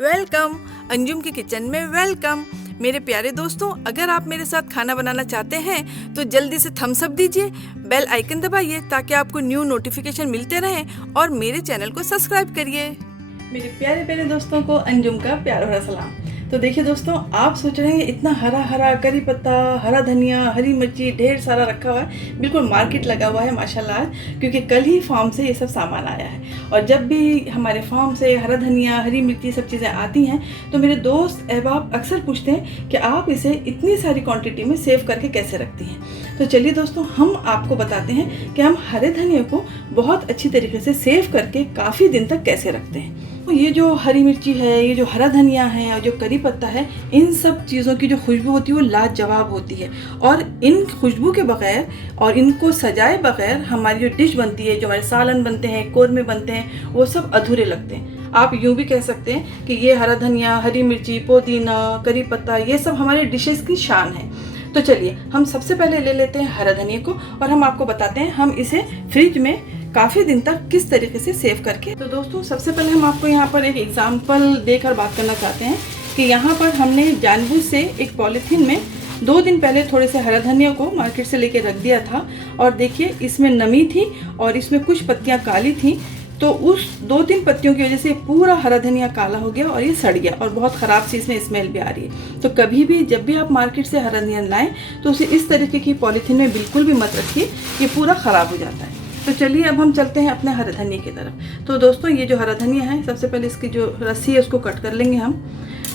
Welcome Anjum की kitchen में welcome. मेरे प्यारे दोस्तों, अगर आप मेरे साथ खाना बनाना चाहते हैं तो जल्दी से थम्स अप दीजिए, बेल आइकन दबाइए ताकि आपको न्यू नोटिफिकेशन मिलते रहें और मेरे चैनल को सब्सक्राइब करिए। मेरे प्यारे प्यारे दोस्तों को अंजुम का प्यार भरा सलाम। तो देखिए दोस्तों, आप सोच रहे हैं इतना हरा हरा करी पत्ता, हरा धनिया, हरी मिर्ची ढेर सारा रखा हुआ है, बिल्कुल मार्केट लगा हुआ है माशाल्लाह, क्योंकि कल ही फार्म से ये सब सामान आया है। और जब भी हमारे फार्म से हरा धनिया, हरी मिर्ची सब चीज़ें आती हैं तो मेरे दोस्त अहबाब अक्सर पूछते हैं कि आप इसे इतनी सारी क्वांटिटी में सेव करके कैसे रखती हैं। तो चलिए दोस्तों, हम आपको बताते हैं कि हम हरे धनिया को बहुत अच्छी तरीके से सेव करके काफ़ी दिन तक कैसे रखते हैं। तो ये जो हरी मिर्ची है, ये जो हरा धनिया है और जो करी पत्ता है, इन सब चीज़ों की जो खुशबू होती है वो लाजवाब होती है। और इन खुशबू के बगैर और इनको सजाए बगैर हमारी जो डिश बनती है, जो हमारे सालन बनते हैं, कोरमे बनते हैं, वो सब अधूरे लगते हैं। आप यूँ भी कह सकते हैं कि ये हरा धनिया, हरी मिर्ची, पुदीना, करी पत्ता, ये सब हमारे डिशेस की शान है। तो चलिए हम सबसे पहले ले लेते हैं हरा धनिया को और हम आपको बताते हैं हम इसे फ्रिज में काफ़ी दिन तक किस तरीके से सेव करके। तो दोस्तों, सबसे पहले हम आपको यहाँ पर एक एग्जांपल देकर बात करना चाहते हैं कि यहाँ पर हमने जानबूझ से एक पॉलीथीन में 2 दिन पहले थोड़े से हरा धनिया को मार्केट से लेके रख दिया था। और देखिए, इसमें नमी थी और इसमें कुछ पत्तियाँ काली थी, तो उस 2-3 पत्तियों की वजह से पूरा हरा धनिया काला हो गया और ये सड़ गया और बहुत ख़राब सी इसमें स्मेल भी आ रही है। तो कभी भी जब भी आप मार्केट से हरा धनिया लाएं तो उसे इस तरीके की पॉलीथीन में बिल्कुल भी मत रखिए, ये पूरा ख़राब हो जाता है। तो चलिए अब हम चलते हैं अपने हरा धनिया की तरफ। तो दोस्तों, ये जो हरा धनिया है, सबसे पहले इसकी जो रस्सी है उसको कट कर लेंगे हम।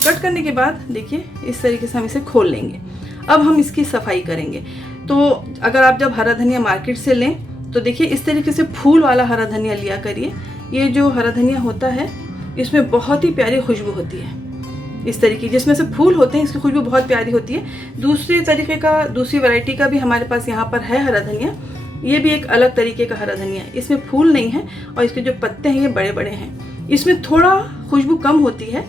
कट करने के बाद देखिए इस तरीके से हम इसे खोल लेंगे। अब हम इसकी सफाई करेंगे। तो अगर आप जब हरा धनिया मार्केट से लें तो देखिए इस तरीके से फूल वाला हरा धनिया लिया करिए। ये जो हरा धनिया होता है इसमें बहुत ही प्यारी खुशबू होती है, इस तरीके जिसमें से फूल होते हैं, इसकी खुशबू बहुत प्यारी होती है। दूसरी तरीके का, दूसरी वैरायटी का भी हमारे पास यहाँ पर है हरा धनिया। ये भी एक अलग तरीके का हरा धनिया है, इसमें फूल नहीं है और इसके जो पत्ते हैं ये बड़े बड़े हैं। इसमें थोड़ा खुशबू कम होती है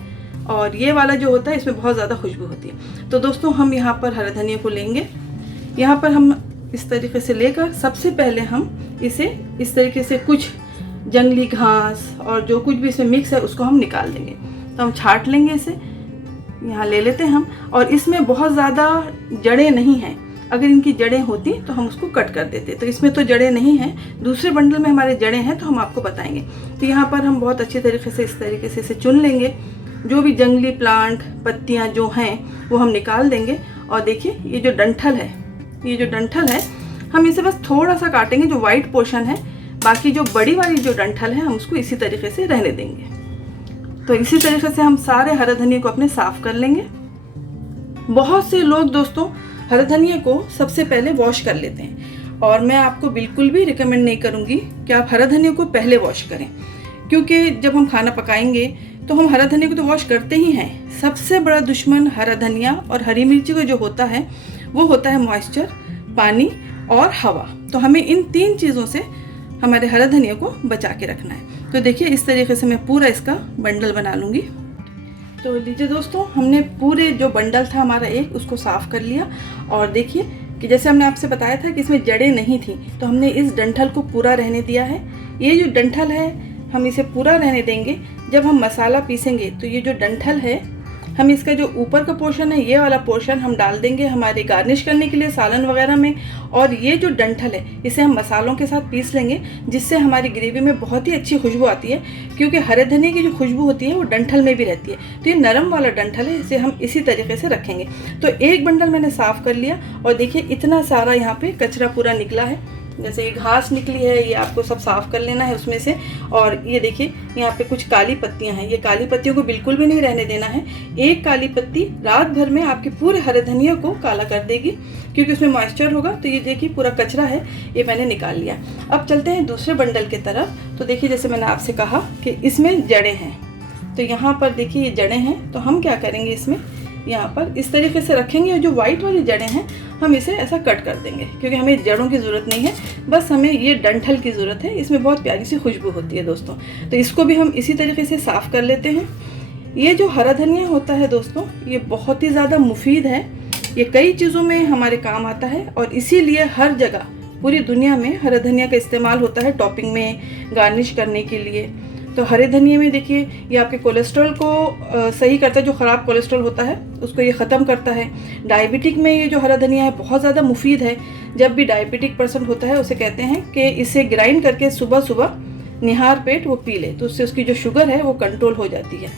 और ये वाला जो होता है इसमें बहुत ज़्यादा खुशबू होती है। तो दोस्तों, हम यहाँ पर हरा धनिया को लेंगे। यहाँ पर हम इस तरीके से लेकर सबसे पहले हम इसे इस तरीके से कुछ जंगली घास और जो कुछ भी इसमें मिक्स है उसको हम निकाल देंगे। तो हम छांट लेंगे इसे, यहाँ ले लेते हैं हम। और इसमें बहुत ज़्यादा जड़ें नहीं हैं, अगर इनकी जड़ें होती तो हम उसको कट कर देते। तो इसमें तो जड़ें नहीं हैं, दूसरे बंडल में हमारे जड़ें हैं तो हम आपको बताएंगे। तो यहाँ पर हम बहुत अच्छी तरीके से इस तरीके से इसे चुन लेंगे। जो भी जंगली प्लांट पत्तियाँ जो हैं वो हम निकाल देंगे। और देखिए ये जो डंठल है, ये जो डंठल है हम इसे बस थोड़ा सा काटेंगे, जो वाइट पोर्शन है। बाकी जो बड़ी वाली जो डंठल है हम उसको इसी तरीके से रहने देंगे। तो इसी तरीके से हम सारे हरा धनिया को अपने साफ कर लेंगे। बहुत से लोग दोस्तों हरा धनिया को सबसे पहले वॉश कर लेते हैं और मैं आपको बिल्कुल भी रिकमेंड नहीं करूँगी कि आप हरा धनिया को पहले वॉश करें, क्योंकि जब हम खाना पकाएंगे तो हम हरा धनिया को तो वॉश करते ही हैं। सबसे बड़ा दुश्मन हरा धनिया और हरी मिर्ची को जो होता है वो होता है मॉइस्चर, पानी और हवा। तो हमें इन 3 चीज़ों से हमारे हरा धनिया को बचा के रखना है। तो देखिए इस तरीके से मैं पूरा इसका बंडल बना लूँगी। तो लीजिए दोस्तों, हमने पूरे जो बंडल था हमारा एक, उसको साफ़ कर लिया। और देखिए कि जैसे हमने आपसे बताया था कि इसमें जड़ें नहीं थी, तो हमने इस डंठल को पूरा रहने दिया है। ये जो डंठल है हम इसे पूरा रहने देंगे। जब हम मसाला पीसेंगे तो ये जो डंठल है, हम इसका जो ऊपर का पोर्शन है, ये वाला पोर्शन हम डाल देंगे हमारे गार्निश करने के लिए सालन वगैरह में। और ये जो डंठल है इसे हम मसालों के साथ पीस लेंगे, जिससे हमारी ग्रेवी में बहुत ही अच्छी खुशबू आती है, क्योंकि हरे धनिया की जो खुशबू होती है वो डंठल में भी रहती है। तो ये नरम वाला डंठल है, इसे हम इसी तरीके से रखेंगे। तो एक बंडल मैंने साफ़ कर लिया और देखिए इतना सारा यहाँ पे कचरा पूरा निकला है। जैसे ये घास निकली है, ये आपको सब साफ़ कर लेना है उसमें से। और ये देखिए यहाँ पे कुछ काली पत्तियाँ हैं, ये काली पत्तियों को बिल्कुल भी नहीं रहने देना है। एक काली पत्ती रात भर में आपके पूरे हरे धनिया को काला कर देगी, क्योंकि उसमें मॉइस्चर होगा। तो ये देखिए पूरा कचरा है, ये मैंने निकाल लिया। अब चलते हैं दूसरे बंडल की तरफ। तो देखिए जैसे मैंने आपसे कहा कि इसमें जड़ें हैं, तो यहाँ पर देखिए ये जड़ें हैं। तो हम क्या करेंगे, इसमें यहाँ पर इस तरीके से रखेंगे और जो वाइट वाली जड़ें हैं हम इसे ऐसा कट कर देंगे, क्योंकि हमें जड़ों की ज़रूरत नहीं है, बस हमें ये डंठल की ज़रूरत है। इसमें बहुत प्यारी सी खुशबू होती है दोस्तों। तो इसको भी हम इसी तरीके से साफ़ कर लेते हैं। ये जो हरा धनिया होता है दोस्तों, ये बहुत ही ज़्यादा मुफीद है, ये कई चीज़ों में हमारे काम आता है और इसीलिए हर जगह पूरी दुनिया में हरा धनिया का इस्तेमाल होता है टॉपिंग में, गार्निश करने के लिए। तो हरे धनिए में देखिए ये आपके कोलेस्ट्रॉल को सही करता है, जो ख़राब कोलेस्ट्रॉल होता है उसको ये ख़त्म करता है। डायबिटिक में ये जो हरा धनिया है बहुत ज़्यादा मुफीद है। जब भी डायबिटिक पर्सन होता है उसे कहते हैं कि इसे ग्राइंड करके सुबह सुबह निहार पेट वो पी ले, तो उससे उसकी जो शुगर है वो कंट्रोल हो जाती है।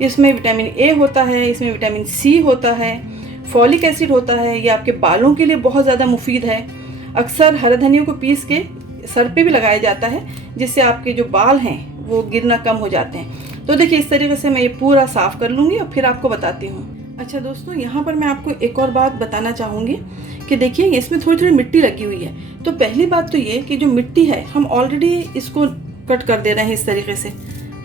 इसमें विटामिन ए होता है, इसमें विटामिन सी होता है, फॉलिक एसिड होता है। ये आपके बालों के लिए बहुत ज़्यादा मुफीद है। अक्सर हरा धनिया को पीस के सर पे भी लगाया जाता है, जिससे आपके जो बाल हैं वो गिरना कम हो जाते हैं। तो देखिए इस तरीके से मैं ये पूरा साफ़ कर लूँगी और फिर आपको बताती हूँ। अच्छा दोस्तों, यहाँ पर मैं आपको एक और बात बताना चाहूँगी कि देखिए इसमें थोड़ी थोड़ी मिट्टी लगी हुई है। तो पहली बात तो ये कि जो मिट्टी है हम ऑलरेडी इसको कट कर दे रहे हैं, इस तरीके से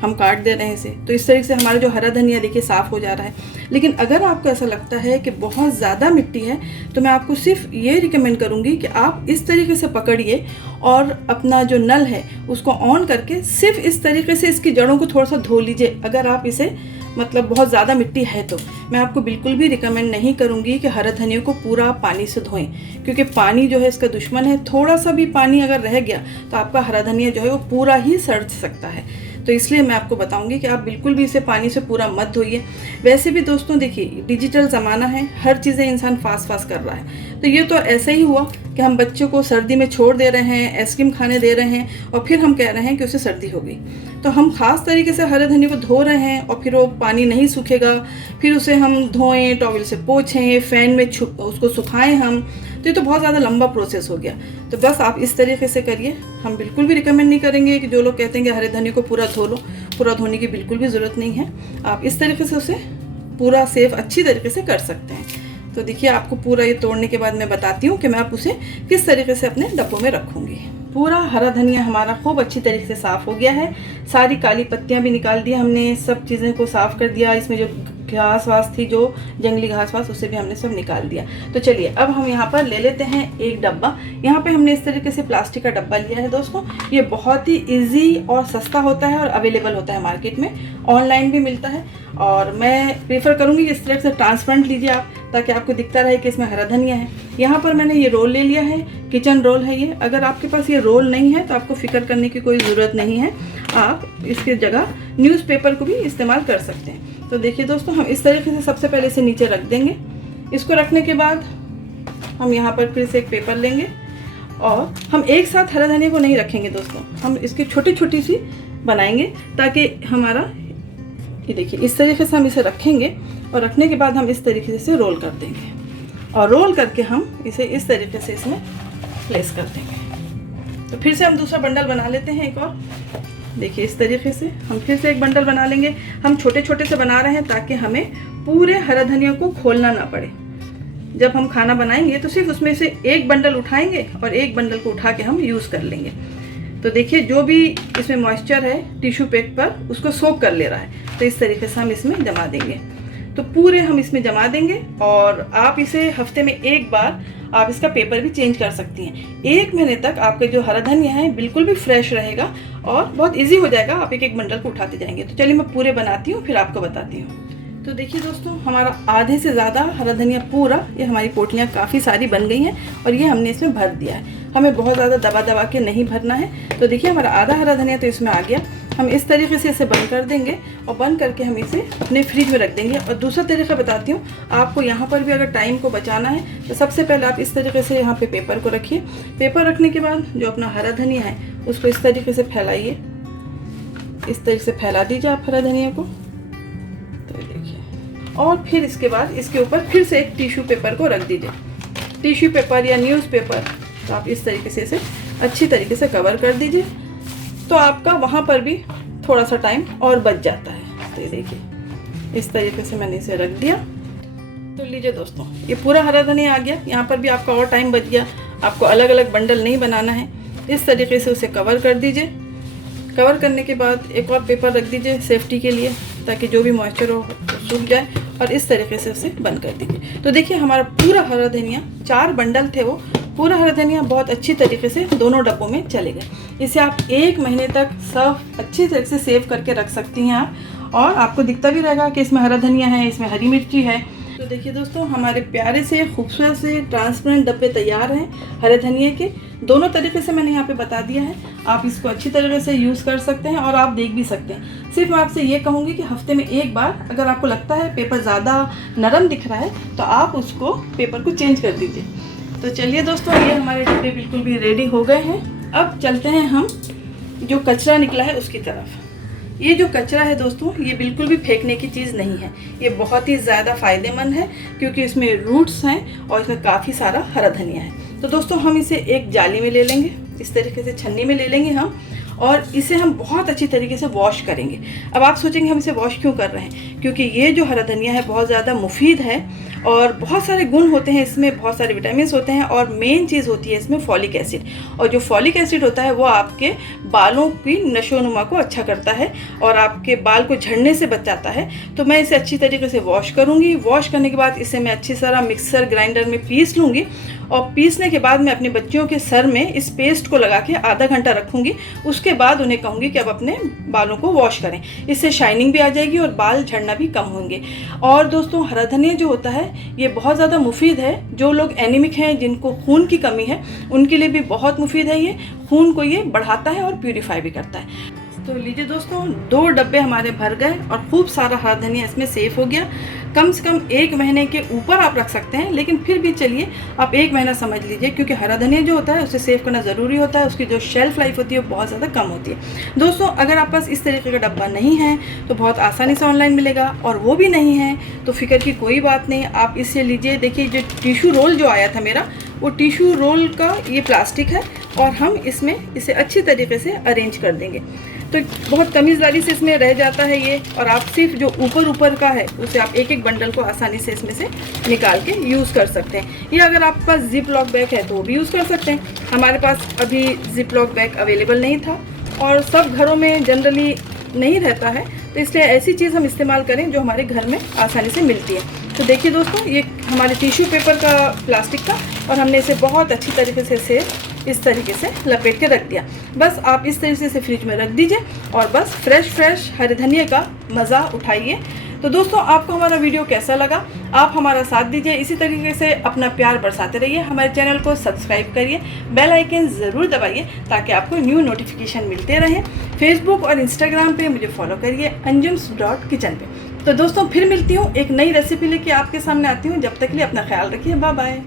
हम काट दे रहे हैं इसे। तो इस तरीके से हमारा जो हरा धनिया देखिए साफ़ हो जा रहा है। लेकिन अगर आपको ऐसा लगता है कि बहुत ज़्यादा मिट्टी है तो मैं आपको सिर्फ ये रिकमेंड करूँगी कि आप इस तरीके से पकड़िए और अपना जो नल है उसको ऑन करके सिर्फ इस तरीके से इसकी जड़ों को थोड़ा सा धो लीजिए। अगर आप इसे मतलब बहुत ज़्यादा मिट्टी है तो मैं आपको बिल्कुल भी रिकमेंड नहीं करूँगी कि हरा धनिया को पूरा पानी से धोएं, क्योंकि पानी जो है इसका दुश्मन है। थोड़ा सा भी पानी अगर रह गया तो आपका हरा धनिया जो है वो पूरा ही सड़ सकता है। तो इसलिए मैं आपको बताऊंगी कि आप बिल्कुल भी इसे पानी से पूरा मत धोइए। वैसे भी दोस्तों देखिए डिजिटल ज़माना है, हर चीज़ें इंसान फास्ट कर रहा है। तो ये तो ऐसा ही हुआ कि हम बच्चों को सर्दी में छोड़ दे रहे हैं, आइसक्रीम खाने दे रहे हैं और फिर हम कह रहे हैं कि उसे सर्दी हो गई। तो हम ख़ास तरीके से हरे धनिया को धो रहे हैं और फिर वो पानी नहीं सूखेगा, फिर उसे हम धोएं, टॉवल से पोंछें, फ़ैन में उसको सुखाएं हम। तो ये तो बहुत ज़्यादा लंबा प्रोसेस हो गया। तो बस आप इस तरीके से करिए। हम बिल्कुल भी रिकमेंड नहीं करेंगे कि जो लोग कहते हैं कि हरे धनिया को पूरा धो लो, पूरा धोने की बिल्कुल भी ज़रूरत नहीं है। आप इस तरीके से उसे पूरा सेफ अच्छी तरीके से कर सकते हैं। तो देखिए आपको पूरा ये तोड़ने के बाद मैं बताती हूँ कि मैं आप उसे किस तरीके से अपने डब्बों में रखूँगी। पूरा हरा धनिया हमारा खूब अच्छी तरीके से साफ़ हो गया है। सारी काली पत्तियाँ भी निकाल दी हमने, सब चीज़ें को साफ़ कर दिया। इसमें जो घास वास थी, जो जंगली घास वास, उसे भी हमने सब निकाल दिया। तो चलिए अब हम यहाँ पर ले लेते हैं एक डब्बा। यहाँ पे हमने इस तरीके से प्लास्टिक का डब्बा लिया है दोस्तों। ये बहुत ही इजी और सस्ता होता है और अवेलेबल होता है मार्केट में, ऑनलाइन भी मिलता है। और मैं प्रेफर करूँगी इस तरह से ट्रांसपेरेंट लीजिए आप, ताकि आपको दिखता रहे कि इसमें हरा धनिया है। यहाँ पर मैंने ये रोल ले लिया है, किचन रोल है ये। अगर आपके पास ये रोल नहीं है तो आपको फिक्र करने की कोई ज़रूरत नहीं है, आप इसकी जगह न्यूज़पेपर को भी इस्तेमाल कर सकते हैं। तो देखिए दोस्तों, हम इस तरीके से सबसे पहले इसे नीचे रख देंगे। इसको रखने के बाद हम यहाँ पर फिर से एक पेपर लेंगे और हम एक साथ हरा धनिया को नहीं रखेंगे दोस्तों, हम इसकी छोटी छोटी सी बनाएंगे, ताकि हमारा ये देखिए इस तरीके से हम इसे रखेंगे और रखने के बाद हम इस तरीके से रोल कर देंगे और रोल करके हम इसे इस तरीके से इसमें प्लेस कर देंगे। तो फिर से हम दूसरा बंडल बना लेते हैं एक और। देखिए इस तरीके से हम फिर से एक बंडल बना लेंगे। हम छोटे छोटे से बना रहे हैं ताकि हमें पूरे हरा धनिया को खोलना ना पड़े। जब हम खाना बनाएंगे तो सिर्फ उसमें से एक बंडल उठाएंगे और एक बंडल को उठा के हम यूज़ कर लेंगे। तो देखिए जो भी इसमें मॉइस्चर है टिश्यू पेपर उसको सोक कर ले रहा है। तो इस तरीके से हम इसमें जमा देंगे। तो पूरे हम इसमें जमा देंगे और आप इसे हफ्ते में एक बार आप इसका पेपर भी चेंज कर सकती हैं। 1 महीने तक आपके जो हरा धनिया है बिल्कुल भी फ्रेश रहेगा और बहुत इजी हो जाएगा। आप एक एक बंडल को उठाते जाएंगे। तो चलिए मैं पूरे बनाती हूँ फिर आपको बताती हूँ। तो देखिए दोस्तों, हमारा आधे से ज़्यादा हरा धनिया पूरा, ये हमारी पोटलियाँ काफ़ी सारी बन गई हैं और ये हमने इसमें भर दिया है। हमें बहुत ज़्यादा दबा दबा के नहीं भरना है। तो देखिए हमारा आधा हरा धनिया तो इसमें आ गया। हम इस तरीके से इसे बंद कर देंगे और बंद करके हम इसे अपने फ्रिज में रख देंगे। और दूसरा तरीका बताती हूँ आपको, यहाँ पर भी अगर टाइम को बचाना है तो सबसे पहले आप इस तरीके से यहाँ पे पेपर को रखिए। पेपर रखने के बाद जो अपना हरा धनिया है उसको इस तरीके से फैलाइए। इस तरीके से फैला दीजिए आप हरा धनिया को। तो देखिए, और फिर इसके बाद इसके ऊपर फिर से एक टिश्यू पेपर को रख दीजिए। टिश्यू पेपर या न्यूज़पेपर, तो आप इस तरीके से इसे अच्छी तरीके से कवर कर दीजिए। तो आपका वहाँ पर भी थोड़ा सा टाइम और बच जाता है। तो ये देखिए इस तरीके से मैंने इसे रख दिया। तो लीजिए दोस्तों, ये पूरा हरा धनिया आ गया। यहाँ पर भी आपका और टाइम बच गया। आपको अलग अलग बंडल नहीं बनाना है। इस तरीके से उसे कवर कर दीजिए। कवर करने के बाद एक और पेपर रख दीजिए सेफ्टी के लिए, ताकि जो भी मॉइस्चर हो सूख जाए। और इस तरीके से उसे बंद कर दीजिए। तो देखिए हमारा पूरा हरा धनिया, 4 बंडल थे वो, पूरा हरा धनिया बहुत अच्छी तरीके से दोनों डब्बों में चले गए। इसे आप 1 महीने तक सब अच्छी तरह से सेव करके रख सकती हैं आप, और आपको दिखता भी रहेगा कि इसमें हरा धनिया है, इसमें हरी मिर्ची है। तो देखिए दोस्तों, हमारे प्यारे से खूबसूरत से ट्रांसपेरेंट डब्बे तैयार हैं हरे धनिए के। दोनों तरीके से मैंने यहाँ पे बता दिया है। आप इसको अच्छी तरीके से यूज़ कर सकते हैं और आप देख भी सकते हैं। सिर्फ मैं आपसे ये कहूँगी कि हफ्ते में एक बार अगर आपको लगता है पेपर ज़्यादा नरम दिख रहा है तो आप उसको पेपर को चेंज कर दीजिए। तो चलिए दोस्तों, ये हमारे डब्बे बिल्कुल भी रेडी हो गए हैं। अब चलते हैं हम जो कचरा निकला है उसकी तरफ। ये जो कचरा है दोस्तों, ये बिल्कुल भी फेंकने की चीज़ नहीं है। ये बहुत ही ज़्यादा फ़ायदेमंद है क्योंकि इसमें रूट्स हैं और इसमें काफ़ी सारा हरा धनिया है। तो दोस्तों, हम इसे एक जाली में ले लेंगे, इस तरीके से छन्नी में ले लेंगे हम, और इसे हम बहुत अच्छी तरीके से वॉश करेंगे। अब आप सोचेंगे हम इसे वॉश क्यों कर रहे हैं? क्योंकि ये जो हरा धनिया है बहुत ज़्यादा मुफीद है और बहुत सारे गुण होते हैं इसमें, बहुत सारे विटामिन होते हैं और मेन चीज़ होती है इसमें फॉलिक एसिड। और जो फॉलिक एसिड होता है वो आपके बालों की नशोनुमा को अच्छा करता है और आपके बाल को झड़ने से बचाता है। तो मैं इसे अच्छी तरीके से वॉश करूँगी। वॉश करने के बाद इसे मैं अच्छी तरह मिक्सर ग्राइंडर में पीस लूँगी और पीसने के बाद मैं अपने बच्चियों के सर में इस पेस्ट को लगा के आधा घंटा रखूँगी। उसके बाद उन्हें कहूँगी कि अब अपने बालों को वॉश करें। इससे शाइनिंग भी आ जाएगी और बाल झड़ना भी कम होंगे। और दोस्तों, हरा धनिया जो होता है ये बहुत ज़्यादा मुफीद है। जो लोग एनीमिक हैं, जिनको खून की कमी है, उनके लिए भी बहुत मुफीद है। ये खून को ये बढ़ाता है और प्यूरिफाई भी करता है। तो लीजिए दोस्तों, 2 डब्बे हमारे भर गए और खूब सारा हरा धनिया इसमें सेफ हो गया। कम से कम 1 महीने के ऊपर आप रख सकते हैं, लेकिन फिर भी चलिए आप 1 महीना समझ लीजिए, क्योंकि हरा धनिया जो होता है उसे सेव करना ज़रूरी होता है। उसकी जो शेल्फ लाइफ होती है वो बहुत ज़्यादा कम होती है। दोस्तों, अगर आप पास इस तरीके का डब्बा नहीं है तो बहुत आसानी से ऑनलाइन मिलेगा, और वो भी नहीं है तो फिक्र की कोई बात नहीं, आप इससे लीजिए। देखिए, जो टिश्यू रोल जो आया था मेरा, वो टिश्यू रोल का ये प्लास्टिक है और हम इसमें इसे अच्छी तरीके से अरेंज कर देंगे। तो बहुत तमीज़दारी से इसमें रह जाता है ये, और आप सिर्फ जो ऊपर का है उसे आप एक बंडल को आसानी से इसमें से निकाल के यूज़ कर सकते हैं। या अगर आपके पास जिप लॉक बैग है तो वो भी यूज़ कर सकते हैं। हमारे पास अभी जिप लॉक बैग अवेलेबल नहीं था और सब घरों में जनरली नहीं रहता है, तो इसलिए ऐसी चीज़ हम इस्तेमाल करें जो हमारे घर में आसानी से मिलती है। तो देखिए दोस्तों, ये हमारे टिश्यू पेपर का प्लास्टिक का, और हमने इसे बहुत अच्छी तरीके से इस तरीके से लपेट के रख दिया। बस आप इस तरीके से फ्रिज में रख दीजिए और बस फ्रेश हरे धनिया का मज़ा उठाइए। तो दोस्तों, आपको हमारा वीडियो कैसा लगा? आप हमारा साथ दीजिए, इसी तरीके से अपना प्यार बरसाते रहिए। हमारे चैनल को सब्सक्राइब करिए, बेल आइकन ज़रूर दबाइए ताकि आपको न्यू नोटिफिकेशन मिलते रहें। फेसबुक और इंस्टाग्राम पे मुझे फॉलो करिए anjums.kitchen पे। तो दोस्तों, फिर मिलती हूँ एक नई रेसिपी लेके आपके सामने आती हूँ। जब तक के लिए अपना ख्याल रखिए। Bye bye.